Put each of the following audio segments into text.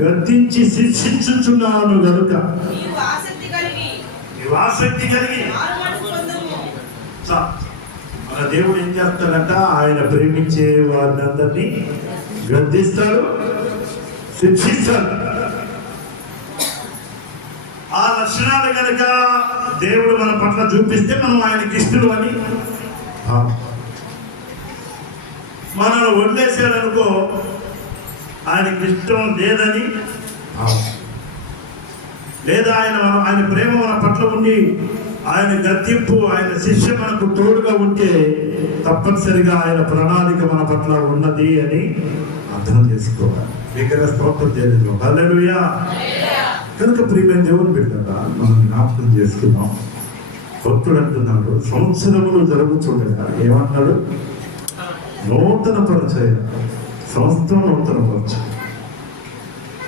గద్దించి శిక్షించుచున్నాను గనుక ఆసక్తి కలిగి మన దేవుడు ఏం చేస్తాడంట? ఆయన ప్రేమించే వారిని అందరినీ గద్దిస్తాడు, శిక్షిస్తాడు. ఆ లక్షణాలు కనుక దేవుడు మన పట్ల చూపిస్తే మనం ఆయనకి ఇష్టలు అని మనల్ని వదిలేసాడనుకో ఆయనకి ఇష్టం లేదని, లేదా ఆయన ప్రేమ మన పట్ల ఉండి ఆయన గద్దింపు, ఆయన శిక్ష మనకు తోడుగా ఉంటే తప్పనిసరిగా ఆయన ప్రణాళిక మన పట్ల ఉన్నది అని అర్థం చేసుకోవాలి. దగ్గర స్తోత్రం చేయలేదు. హల్లెలూయా. కనుక ప్రియమైన దేవుని బిడ్డగా మనం జ్ఞాపకం చేసుకున్నాం. భక్తుడు అంటున్నాడు, సంవత్సరములు జరుగుతుండగా ఏమన్నాడు? నూతన పరిచయ సంవత్సరం నూతన పరిచయం.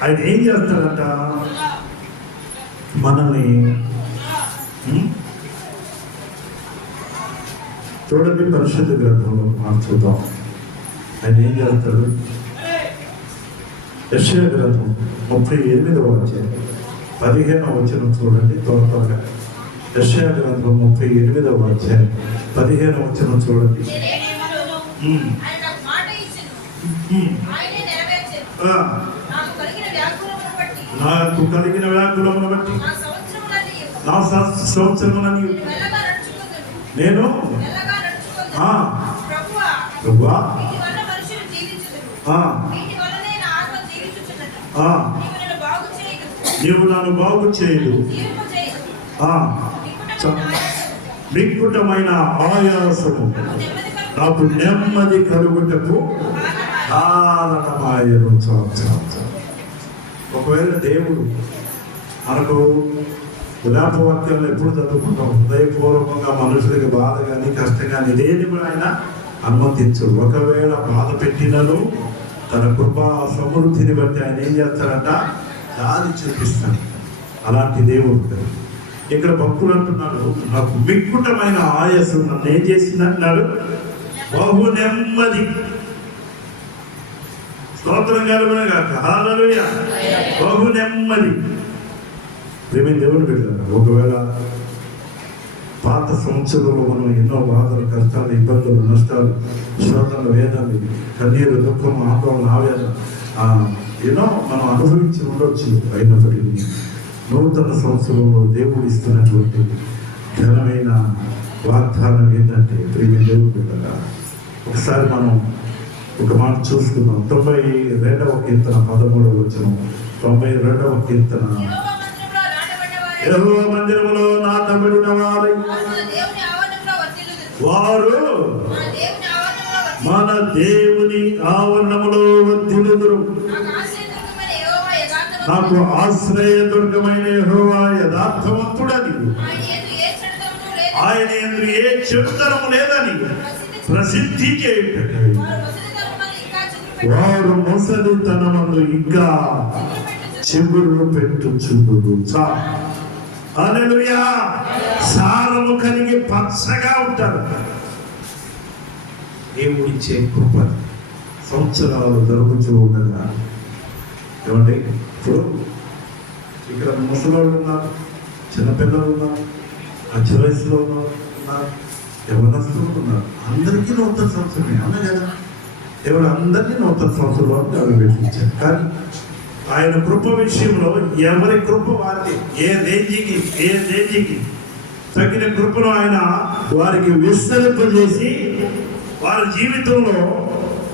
ఆయన ఏం చేస్తాడంట? మనల్ని చూడండి, పరిశుద్ధ గ్రంథంలో చూద్దాం. ఆయన ఏం చేస్తాడు? యెషయా గ్రంథం 38వ అధ్యాయం 15వ వచనం చూడండి త్వరగా. యెషయా గ్రంథం 38వ అధ్యాయం 15వ వచనం చూడండి. నాకు కలిగిన వ్యాకులమును బట్టి నా సంవత్సరములని నేను ప్రభువా నీవు నన్ను బాగు చేయదు, వికృతమైన ఆయాసము నాకు నెమ్మది కలుగుటకు కారణమాయను. ఒకవేళ దేవుడు మనకు గులాపవాక్యాలు ఎప్పుడు చదువుకుంటాం, హృదయపూర్వకంగా మనుషులకి బాధ కానీ కష్టం కానీ దేని ఆయన అనుమతించు. ఒకవేళ బాధ పెట్టినను తన కృపా సమృద్ధిని బట్టి ఆయన ఏం చేస్తారంట? దారి చూపిస్తాడు. అలాంటి దేవుడు ఇక్కడ భక్తులు అంటున్నాడు, నాకు వికృతమైన ఆయాసం నన్ను ఏం చేసిందంటున్నాడు? బహు నెమ్మది. స్తోత్రం కలుగునగాక. హల్లెలూయా. బహు నెమ్మది. ప్రేమ దేవుని బిడ్డలారా, ఒకవేళ పాత సంవత్సరంలో మనం ఎన్నో బాధలు, కష్టాలు, ఇబ్బందులు, నష్టాలు, శోధనలు, వేదనలు, కన్నీరు, దుఃఖం, ఆందోళన, ఆవేదన ఎన్నో మనం అనుభవించి ఉండొచ్చు. అయినప్పటికీ నూతన సంవత్సరంలో దేవుడు ఇస్తున్నటువంటి ఘనమైన వాగ్దానం ఏంటంటే, ప్రేమ దేవుని బిడ్డలారా, ఒకసారి మనం ఒక మాట చూసుకుందాం. 92వ కీర్తన 13వ వచనం. 92వ కీర్తన. యెహోవా మందిరములో నాటబడిన వారు మన దేవుని ఆవరణములో వర్ధిల్లుదురు. నాకు ఆశ్రయదుర్గమైన యెహోవా యథార్థవంతుడని, ఆయన యందు ఏ చెడుతనము లేదని ప్రసిద్ధి చేయుటకై వారు ముసలితనమందు ఇంకా చిగురు పెట్టుచుందురు. హల్లెలూయా. సారము కలిగి పచ్చగా ఉంటారు. దేవుడిచ్చే కృప సంవత్సరాలు జరుగుతూ ఉండగా ఏమండి, ఇప్పుడు ఇక్కడ ముసలోళ్ళు ఉన్నారు, చిన్నపిల్లలు ఉన్నారు, మధ్య వయసులో ఉన్నారు, యవనస్తులు ఉన్నారు. అందరికీ నూతన సంవత్సరమే, అవునా కదా? దేవుడు అందరినీ నూతన సంవత్సరంలో ప్రవేశించారు. కానీ ఆయన కృప విషయంలో ఎవరి కృప వారిది, ఏ రేంజికి తగిన కృపను ఆయన వారికి విస్తరింపజేసి వారి జీవితంలో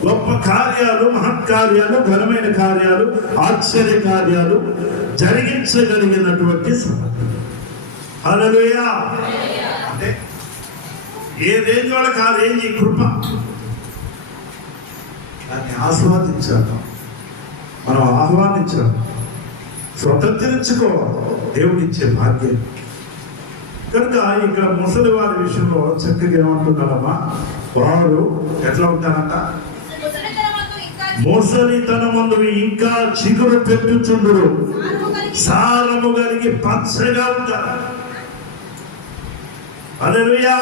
గొప్ప కార్యాలు, మహత్కార్యాలు, ఘనమైన కార్యాలు, ఆశ్చర్య కార్యాలు జరిగించగలిగినటువంటి సమర్థం. హల్లెలూయా. అంటే ఏ రేంజ్ వాళ్ళకి ఆ రేంజ్ కృప. దాన్ని ఆస్వాదించాలి, మనం ఆహ్వానించాలి, స్వతంత్రించుకోవాలి. దేవుడిచ్చే భాగ్యం. కనుక ఇక్కడ ముసలి వారి విషయంలో చక్కగా ఏమంటున్నాడమ్మా? వారు ఎట్లా ఉంటారంట? ముసలితనమందు ఇంకా చిగురు పెట్టుచుండురు, సారము కలిగి పచ్చగా ఉంటారు. హల్లెలూయా.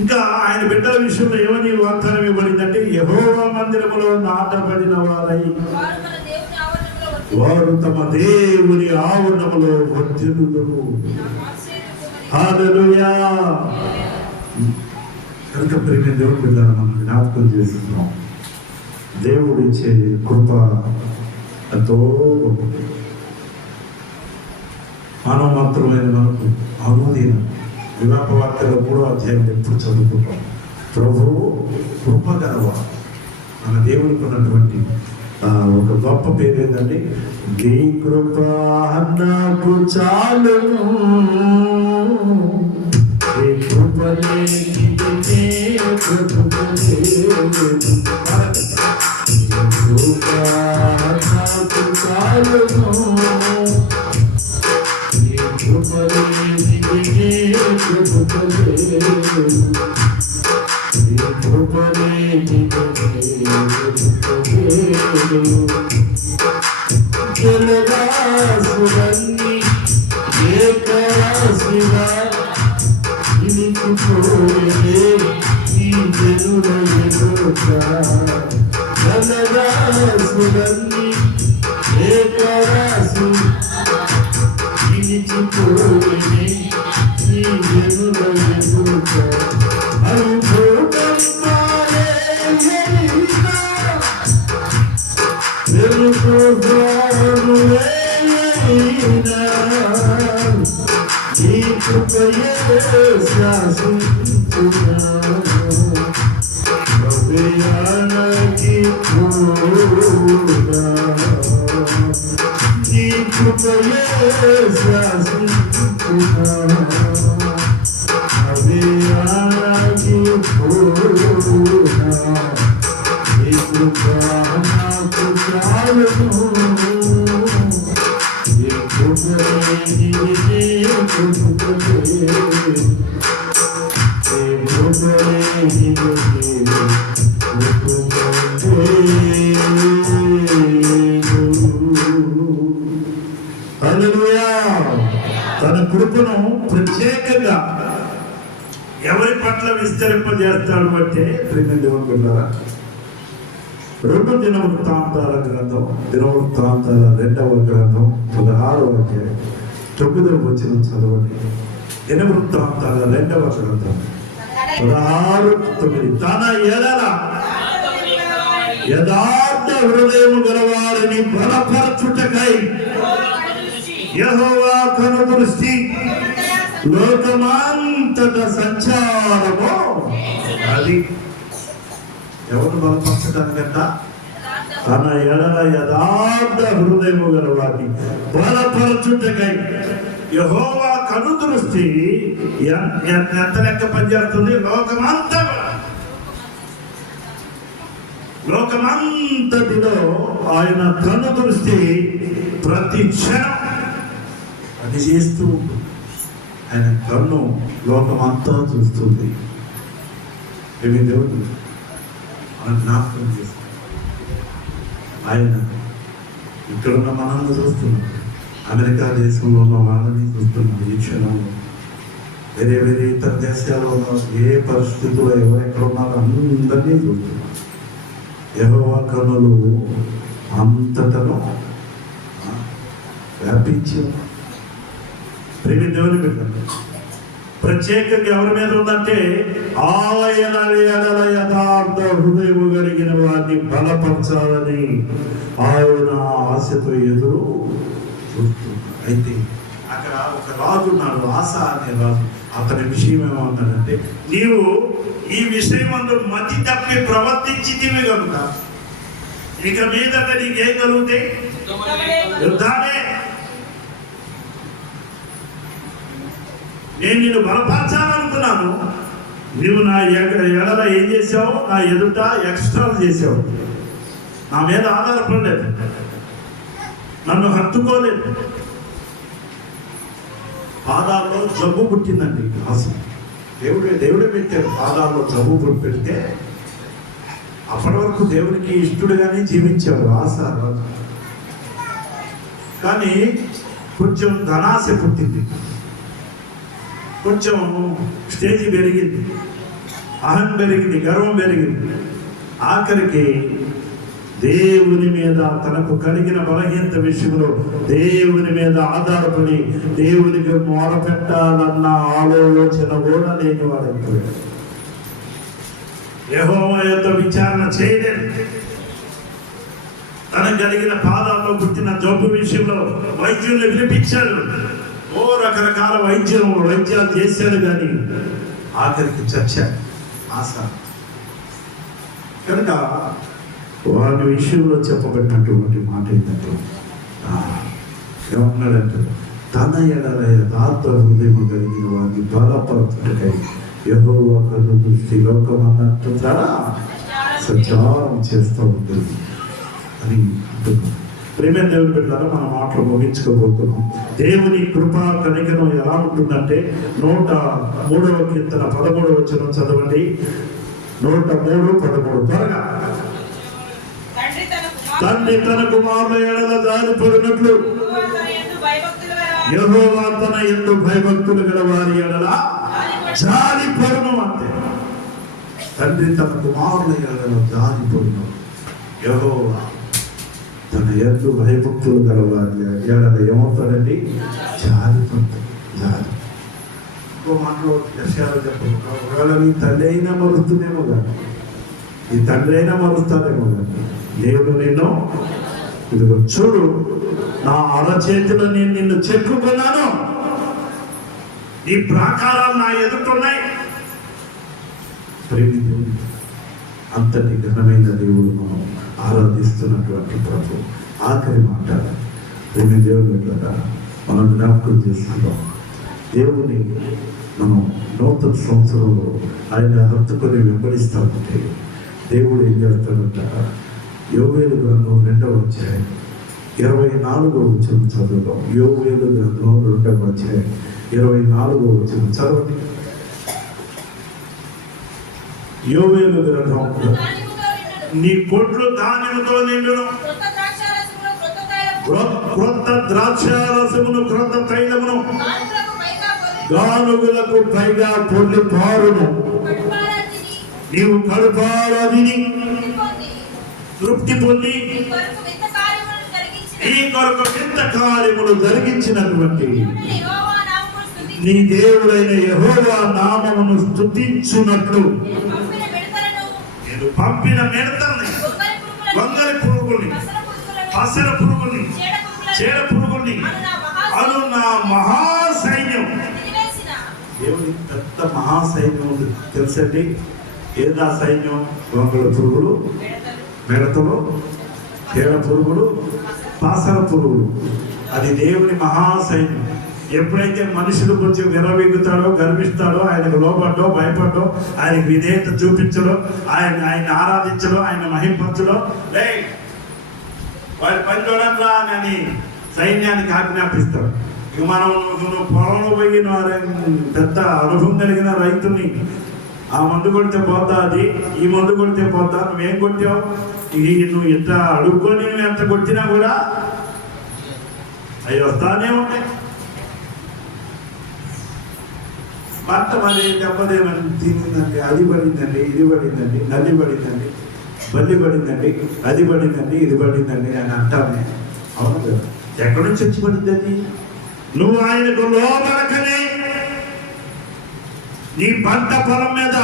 ఇంకా ఆయన బిడ్డల విషయంలో ఏమని వాగ్దానం ఇవ్వబడిందంటే, యెహోవా మందిరములో నాటబడిన వారై వారు తమ దేవుని ఆవరణములో వర్ధిల్లుదురు. హల్లెలూయా. కనుక ప్రియమైన దేవుని బిడ్డలను మనం జ్ఞాపకం చేస్తున్నాం. దేవుడు ఇచ్చే కృప ఎంతో గొప్పది. మానవ మాత్రమైన మనకు అనుదీన విలాప వార్తలో 3వ అధ్యాయం ఎప్పుడు చదువుకుంటాం. ప్రభువు కృప గలవా. మన దేవునికి ఉన్నటువంటి ఒక గొప్ప పేరు ఏంటంటే, నీ కృప నాకు చాలును, నీ కృపనే జలదాసులన్నీ ఏకరాశిగా ఇలికిపోయే ఈ జనుల ఎదుట, జలదాసులన్నీ ఏకరాశి ఇలికిపోయే ఈ జనుల ఎదుట, తన కృపను ప్రత్యేకంగా ఎవరి పట్ల విస్తరింపజేస్తాడు అంటే, ప్రేమించుకుంటున్నారా, 2 దినవృత్తాంతాల గ్రంథం, దినవృత్తాంతాల 2వ గ్రంథం 16వ అధ్యాయం 9వ వచనం చదవండి. దినవృత్తాంతాల 2వ గ్రంథం 16:9. తన ఎడల యథార్థ హృదయము గలవారిని బలపరచుటకై యెహోవా కనుదృష్టి లోకమంతట సంచారము. అది ఎవరు బలపరచడానికంట? తన ఎడల యథార్థ హృదయము గలవారిని బలపరచుటకై యెహోవా కనుదృష్టి ఎంత లెక్క పనిచేస్తుంది? లోకమంతటిలో ఆయన కనుదృష్టి ప్రతి క్షణం అది చేస్తూ ఉంటుంది. ఆయన కన్ను లోకమంతా చూస్తుంది. ఏమి దేవుడు మనం జ్ఞాపకం చేస్తాం. ఆయన ఇక్కడున్న మనల్ని చూస్తున్నాం, అమెరికా దేశంలో ఉన్న వాళ్ళని చూస్తున్నాం. ఈ క్షణంలో వేరే వేరే ఇతర దేశాల్లో ఉన్న ఏ పరిస్థితుల్లో ఎవరెక్కడ ఉన్నారో అందరినీ చూస్తున్నాం. యెహోవా కన్నులు అంతటను వ్యాపించి ప్రేమ దేవుని పెట్టండి. ప్రత్యేకంగా ఎవరి మీద ఉందంటే, ఆయన ఎడల యథార్థ హృదయము కలిగిన వారిని బలపరచాలని ఆయన ఆశతో ఎదురు చూస్తున్నారు. అయితే అక్కడ ఒక రాజు ఉన్నాడు, ఆశ అనే రాజు. అతని విషయం ఏమవుతాడంటే, నీవు ఈ విషయం అందు మతి తప్పి ప్రవర్తించితివి కనుక ఇక మీదట నీకేం కలుగుతాయి? యుద్ధాలే. నేను నిన్ను బలపరచాలనుకున్నాను, నువ్వు నా ఎడల ఏం చేసావు? నా ఎదుట ఎక్స్ట్రా చేసావు. నా మీద ఆధారపడలేదు, నన్ను హత్తుకోలేదు. పాదాల్లో జబ్బు పుట్టిందండి. ఆశ దేవుడే పెట్టారు. పాదాల్లో జబ్బు పెడితే అప్పటి వరకు దేవునికి ఇష్టడుగానే జీవించాడు ఆసా రాజు. కానీ కొంచెం ధనాశ పుట్టింది, కొంచెం స్టేజ్ పెరిగింది, అహం పెరిగింది, గర్వం పెరిగింది. ఆఖరికి దేవుని మీద తనకు కలిగిన బలహీనత విషయంలో దేవుని మీద ఆధారపడి దేవునికి మొరపెట్టాలన్న ఆలోచన కూడా లేని వాడైపోయాడు. యెహోవా యొక్క విచారణ చేయలేదు. తనకు కలిగిన పాదాల్లో పుట్టిన జబ్బు విషయంలో వైద్యుల్ని పిలిపించాడు. రకరకాల వైద్యాలు చేశాడు. కానీ ఆఖరికి చచ్చాడు ఆశ. కనుక వారి విషయంలో చెప్పబడినటువంటి మాట ఏంటంటే, ఏమన్నాడంటే, తన ఎడల యథార్థ హృదయం కలిగిన వారిని బలపరచుటకై యెహోవా కన్ను దృష్టి లోకం అన్నట్టు సంచారం చేస్తూ ఉంటుంది అని అంటున్నాం. ప్రేమ దేవుని బిడ్డలారా, మన మాటలు ముగించుకోబోతున్నాం. దేవుని కృపా కనికరం ఎలా ఉంటుందంటే 103వ కీర్తన 13వ వచనం చదవండి. 103:13 త్వరగా. తండ్రి తన కుమారుల ఎడల జాలిపడినట్లు యెహోవా తన యందు భయభక్తులు గల వారి ఎడల జాలిపడును. అంతే. తండ్రి తన కుమారుల ఎడల జాలిపడును. యెహోవా తన యందు భయభక్తులు గల వారి ఎడల ఏమవుతాడండి? జాలిపడుతాడు. జాలి. ఇంకో మాటలో విషయాలు చెప్పండి. ఒకవేళ నీ తల్లి అయినా మరుతుందేమో కానీ, నీ తండ్రి అయినా మరుస్తాడేమో కానీ, దేవుడు నిన్ను ఇదిగో చూడు, నా అరచేతిలో నేను నిన్ను చెక్కుకున్నాను, ఈ ప్రాకారాలు నా ఎదుర్కొన్నాయి. ప్రేమి దేవుడు, అంతటి ఘనమైన దేవుడు మనం ఆరాధిస్తున్నటువంటి ప్రభు. ఆఖరి మాట ప్రేమి దేవుడు కదా మనం జ్ఞాపకం చేస్తున్నాం. దేవుని మనం నూతన సంవత్సరంలో ఆయన హత్తుకొని వెంబడిస్తూ ఉంటే దేవుడు ఏం చేస్తాడంట? యోవేలు గ్రంథం 2వ అధ్యాయం 24వ వచనం చదువుదాం. యోవేలు గ్రంథం 2వ అధ్యాయం 24వ వచనం చదవండి. యోవేలు గ్రంథం, నీ కొట్లు ధాన్యముతో నిండును, క్రొత్త ద్రాక్షారసమును క్రొత్త తైలమును గానుగులకు పైగా పొర్లి పారును. నీవు కడుపారా తిని తృప్తి పొంది ఈ కొరకు వింత కార్యములు జరిగించినటువంటి నీ దేవుడైన యెహోవా నామమును స్తుతించున్నట్లు నేను పంపిన మిడతల్ని, గొంగళి పురుగుల్ని, పసర పురుగుల్ని, చీడ పురుగుల్ని అను నా మహాసైన్యం. దేవుని పెద్ద మహాసైన్యం ఉంది తెలుసండి. ఏదా సైన్యం? గొంగళి పురుగులు, మిడతలు, చీడ పురుగులు, పాసర పురుగులు. అది దేవుని మహాసైన్యం. ఎప్పుడైతే మనుషులు కొంచెం విరవీగుతాడో, గర్విస్తాడో, ఆయనకు లోపడ్డో, భయపడ్డో, ఆయనకు విధేయత చూపించడో, ఆయన ఆరాధించడో, ఆయన మహింపరచడో, లే వారి పని చూడంలా అని సైన్యానికి ఆజ్ఞాపిస్తాడు. ఇక మనం పొలంలో పోయిన పెద్ద అనుభవం కలిగిన రైతుని ఆ మందు కొడితే పోతా, అది ఈ మందు కొడితే పోతా, నువ్వేం కొట్టావు, నువ్వు ఇంత అడుక్కొని నువ్వు ఎంత కొట్టినా కూడా అవి వస్తానే ఉంటాయి. భర్త మరి దెబ్బదేమని తినిందండి, అది పడిందండి, ఇది పడిందండి, నది పడిందండి, బల్లి పడిందండి, అది పడిందండి, ఇది పడిందండి అని అంటానే. అవును కదా? ఎక్కడి నుంచి వచ్చి పడింది అది? నువ్వు ఆయనకు లోబడకనే నీ పంట పొలం మీద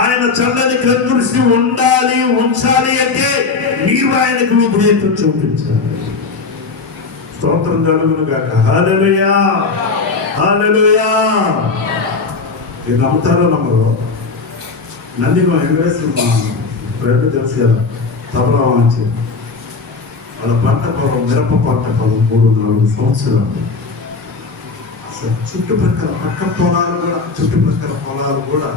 ఆయన చల్లని కన్నుదృష్టి ఉంచాలి అంటే నీవు ఆయనకు విధేయత చూపించాలి. స్తోత్రం కలుగును గాక. హల్లెలూయా, హల్లెలూయా. మీరు నమ్ముతారో నమ్మరో, నందిగో వెంకటేశ్వర మా ఫ్రెండ్ తెలుసు కదా, తబలా మంచి వాళ్ళ పంట పొలం, మిరప పంట పొలం 3-4 సంవత్సరాలు అసలు చుట్టుపక్కల పొలాలు కూడా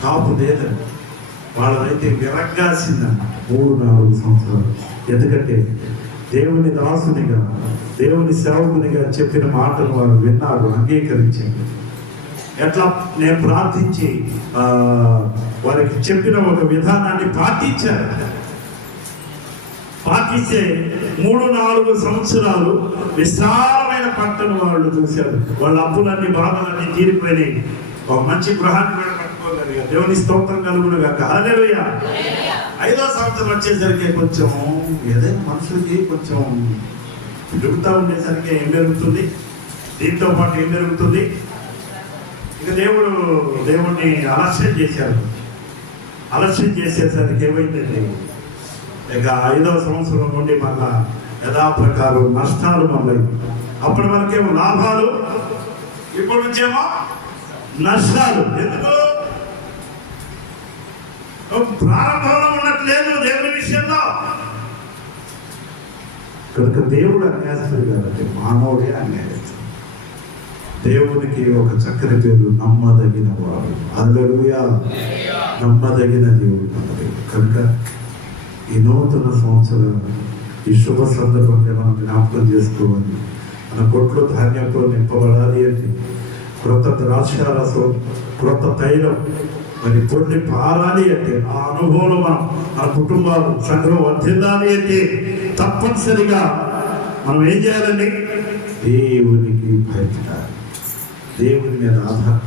కాపు లేదండి. వాళ్ళైతే విరగ్గాసిందంట 3-4 సంవత్సరాలు. ఎందుకంటే దేవుని దాసునిగా, దేవుని సేవకునిగా చెప్పిన మాటలు వారు విన్నారు, అంగీకరించారు. ఎట్లా నేను ప్రార్థించి వారికి చెప్పిన ఒక విధానాన్ని పాటిస్తే 3-4 సంవత్సరాలు విశాలమైన పంటను వాళ్ళు చూశారు. వాళ్ళ అప్పులన్నీ బాధలన్నీ తీరిపోయినాయి. ఒక మంచి గృహాన్ని కూడా కట్టుకోగలిగారు. దేవుని స్తోత్రం కలుగును గాక. హల్లెలూయా. 5వ సంవత్సరం వచ్చేసరికి కొంచెం ఏదైనా మనుషులకి కొంచెం తిరుగుతూ ఉండేసరికి ఏం పెరుగుతుంది, దీంతో పాటు ఏం పెరుగుతుంది, ఇక దేవుణ్ణి అలక్ష్యం చేశారు. అలక్ష్యం చేసేసరికి ఏమైందండి, ఇక 5వ సంవత్సరం నుండి మళ్ళా యథాప్రకారం నష్టాలు మొదలై, అప్పటి వరకేమో లాభాలు, ఇప్పటి నుంచేమో నష్టాలు. ఎందుకు? ప్రారంభంలో ఉన్నట్లేదు దేవుని విషయంలో. కనుక దేవుడు అన్యాయస్తుడు కాబట్టి మానవుడే అన్యాయస్తుడు. దేవునికి ఒక చక్కని పేరు నమ్మదగిన వాడు. హల్లెలూయా. నమ్మదగిన దేవుడు మనది. కనుక ఈ నూతన సంవత్సరం ఈ శుభ సందర్భంగా మనం జ్ఞాపకం చేసుకోవాలి. మన కొట్లు ధాన్యంతో నింపబడాలి అంటే, క్రొత్త ద్రాక్షారసం, క్రొత్త తైలం మరి పొండి పారాలి అంటే, ఆ అనుభవంలో మన కుటుంబాలు సంఘం వర్ధిల్లాలి అంటే తప్పనిసరిగా మనం ఏం చేయాలండి? దేవునికి భయపడాలి, దేవుని మీద ఆధారం.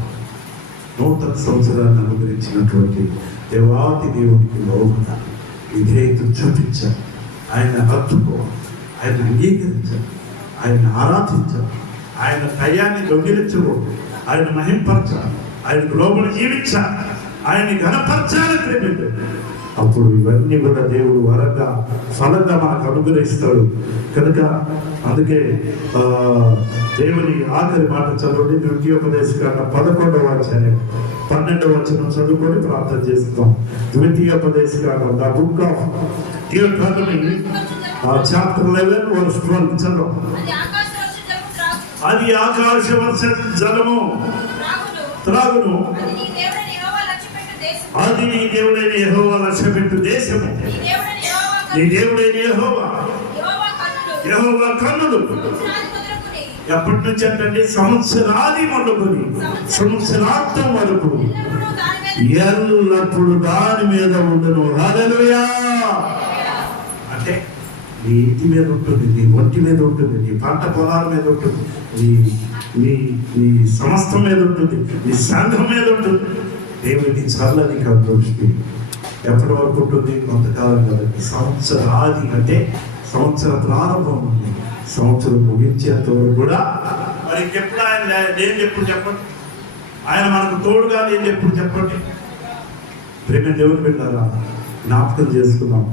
నూతన సంవత్సరాన్ని అనుగ్రహించినటువంటి దేవాతి దేవునికి లోబడాలి, విధేయత చూపించాలి, ఆయన హత్తుకోవాలి, ఆయన అంగీకరించాలి, ఆయన ఆరాధించాలి, ఆయన భయాన్ని దొంగిలించకూడదు, ఆయన మహింపరచాలి, ఆయనకు లోబడి జీవించాలి, ఆయన్ని ఘనపరచాలి ప్రేమించాలి. అప్పుడు ఇవన్నీ కూడా దేవుడు వరంగా ఫలంగా మనకు అనుగ్రహిస్తాడు. కనుక అందుకే దేవుని ఆఖరి మాట చదవండి. ద్వితీయోపదేశకాండ 11వ అధ్యాయం 12వ వచనం చదువుకొని ప్రార్థన చేస్తాం. ద్వితీయోపదేశకాండ the book of Deuteronomy chapter 11 verse 12 చదవం. అది ఆకాశ వర్ష జలము త్రాగును, అది నీ దేవుడైన యెహోవా లక్ష్యపెట్టు దేశము. నీ దేవుడైన యెహోవా కన్నులు ఎప్పటి నుంచి అంటే సంవత్సరాది మొదలుకొని సంవత్సరాంతం వరకు ఎల్లప్పుడు దాని మీద ఉండను. హల్లెలూయా. అంటే నీ ఇంటి మీద ఉంటుంది, నీ ఒంటి మీద ఉంటుంది, నీ పంట పొలాల మీద ఉంటుంది, నీ సమస్తం మీద ఉంటుంది, నీ సంఘం మీద ఉంటుంది. దేవుడికి చల్లని దృష్టి ఎప్పటి వరకు ఉంటుంది? కొంతకాలం కదండి. సంవత్సరాది అంటే సంవత్సర ప్రారంభం ఉంది, సంవత్సరం ముగించేంత వరకు కూడా. మరి ఎప్పుడు ఆయన లేని ఎప్పుడు చెప్పండి, ఆయన మనకు తోడుగా లేని ఎప్పుడు చెప్పండి. ప్రేమ దేవుని పెట్టారా జ్ఞాపకం చేసుకున్నాం.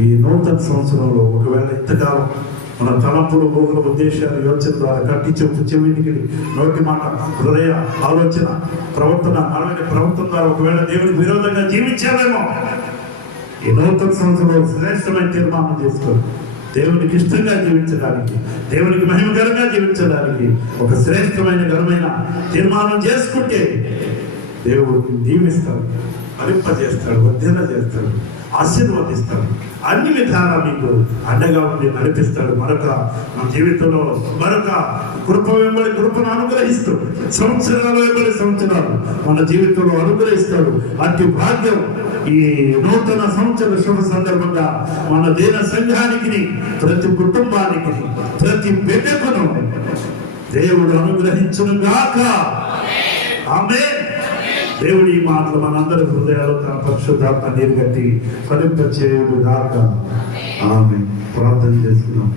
ఈ నూతన సంవత్సరంలో ఒకవేళ ఇంతకాలం మన తలంపులు, ఊహల, ఉద్దేశాలు, యోచన ద్వారా కట్టి చెప్పు, చెవిటికి, నోటి మాట, హృదయ ఆలోచన, ప్రవర్తన, మనమైన ప్రవర్తన ద్వారా ఒకవేళ దేవునికి విరోధంగా జీవించాలేమో, ఈ నూతన సంవత్సరంలో శ్రేష్టమైన తీర్మానం చేసుకోవాలి. దేవునికి ఇష్టంగా జీవించడానికి, దేవునికి మహిమకరంగా జీవించడానికి ఒక శ్రేష్టమైన ఘనమైన తీర్మానం చేసుకుంటే దేవుడు దీవిస్తాడు, ఫలింపజేస్తాడు, వర్ధన చేస్తాడు, ఆశీర్వదిస్తాడు, అన్ని విధాలా మీకు అండగా ఉండి నడిపిస్తాడు. మన జీవితంలో మరొక కృప వెంబడి కృపను అనుగ్రహిస్తూ సంవత్సరాలు వెంబడి సంవత్సరాలు మన జీవితంలో అనుగ్రహిస్తాడు. అతి భాగ్యం ఈ నూతన సంవత్సర శుభ సందర్భంగా మన దీన సంఘానికి, ప్రతి కుటుంబానికి, ప్రతి బిడ్డకును దేవుడు అనుగ్రహించును గాక. ఆమేన్. దేవుడి మాటలు మనందరి హృదయాలు తన పరిశుద్ధాత్మ నీరు కట్టి ఫలింపచేయును గాక. ఆమేన్. ప్రార్థన చేస్తున్నాం.